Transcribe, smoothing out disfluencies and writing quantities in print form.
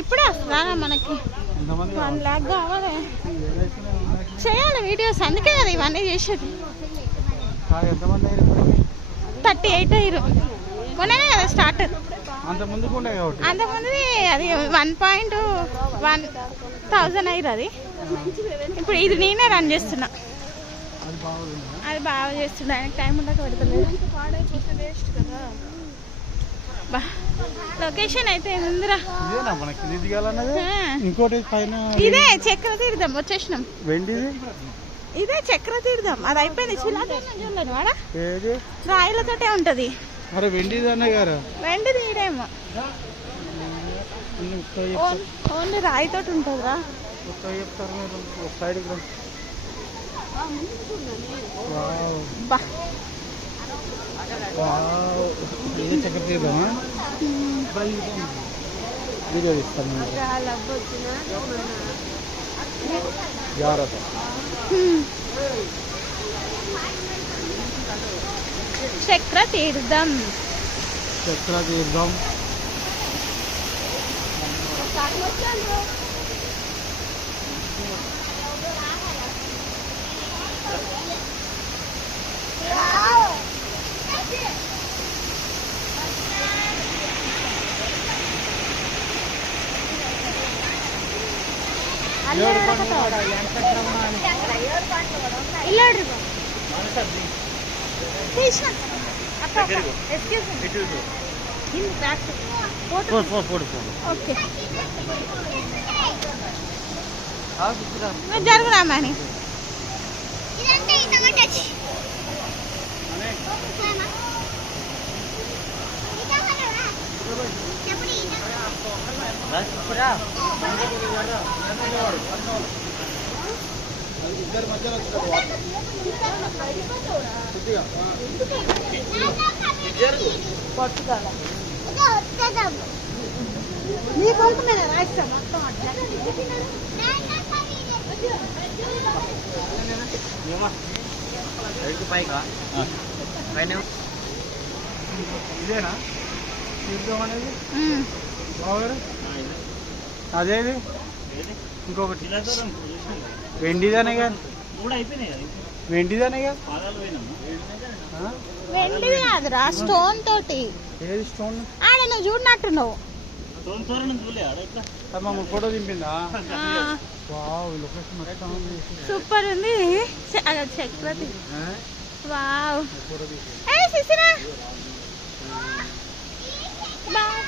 ఇప్పుడే వస్తుందా మనకి 1 lakh కావాలి చేయాలి వీడియోస్, అందుకే కదా ఇవన్నీ చేసేది. 38 అయ్యారు మొన్ననే కదా స్టార్ట్. అంతకుముందు అది 1.1,000 అయ్యారు. అది ఇప్పుడు ఇది నేనే రన్ చేస్తున్నా. అది బాగా చేస్తున్నా, ఆయనకు టైం ఉండక పెడతలేదు. లొకేషన్ అయితే ముందురా ఇదే చక్ర తీర్థం వచ్చేసినాం. ఇదే చక్ర తీర్థం, అది అయిపోయింది. చూడలేదు వాడ రాయిలతోటే ఉంటది. వెండిది ఈడేమో ఓన్లీ రాయితోటి ఉంటుందిరా. చక్ర తీర్థమా వీడియో ఇస్తాను. చక్ర తీర్థం జరుగురామని నీ కొడుకు మీద రాయిస్తా మొత్తం ఇదేనా తీర్థం అనేది? అదేది ఇంకొకటి వెండిదనే కదా, వెండిదనే కదా. వెండిది కాదురా, స్టోన్ తోటి. ఏది స్టోన్? ఆడ నువ్వు చూడనట్టు నువ్వు ఫోటో దింపిందా? సూపర్ ఉంది. చక్రతి వావ్. ఏ సిసిరా బాయ్.